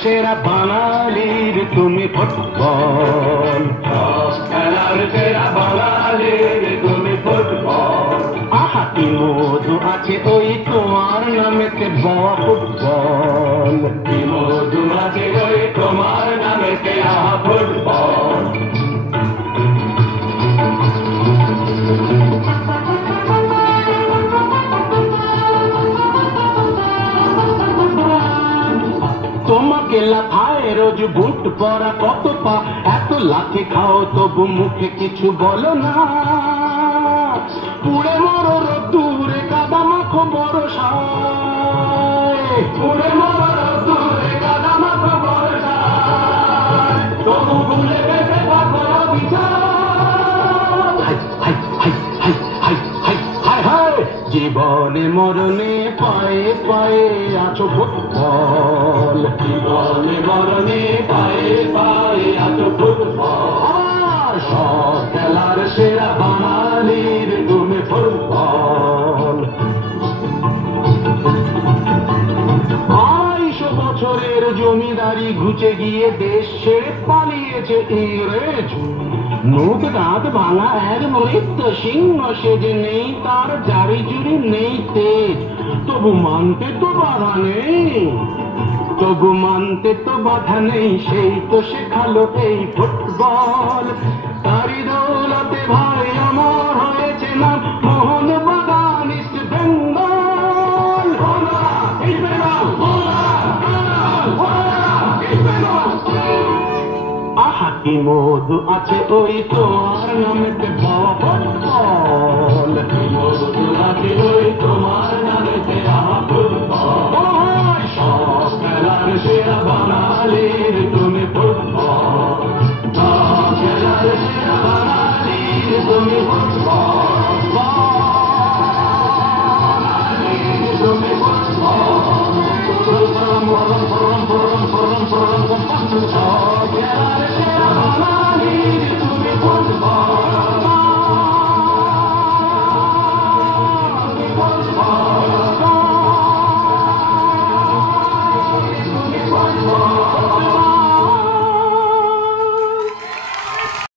সেরা বাঙালির তুমি ফুটবল, খেলার সেরা বাঙালির তুমি ফুটবল। আহা কি মধু আছে ওই তোমার নামেতে বাবা ফুটবল, কি মধু আছে ওই তোমার নামেতে আহা ফুটবল। তোমাকে লাফায় রোজ বুট পরা কত পা, এত লাথি খাও তবু মুখে কিছু বলো না। পুড়ে মরো রোদ্দুরে কাদা মাখো বরসায়, পুড়ে মরো রোদ্দুরে কাদা মাখো বরসায়, তবু ভুলে বেঁচে থাকো বিচার। জীবনে মরণে পায়ে পায়ে আছো ফুটবল, জীবনে মরণে পায়ে পায়ে আছো ফুটবল। সব খেলার সেরা বাঙালির তুমি ফুটবল। 250 বছরের জমিদারি ঘুচে গিয়ে দেশ ছেড়ে পালিয়েছে ইংরেজ। মুখ দাঁত ভাঙা এক মৃত্য সিংহ সেজে নেই তার জারি জুড়ি নেই তেজ, তবু মানতে তো বাধা নেই, তবু মানতে তো বাধা নেই। সেই তো শেখালো এই ফুটবল, তারি দৌলতে ভাই আমার হয়েছে নাম মোহনবাগান ইস্ট বেঙ্গল। আহা কি মধু আছে ওই তোমার নামেতে বাবা ফুটবল, কি মধু আছে ওই তোমার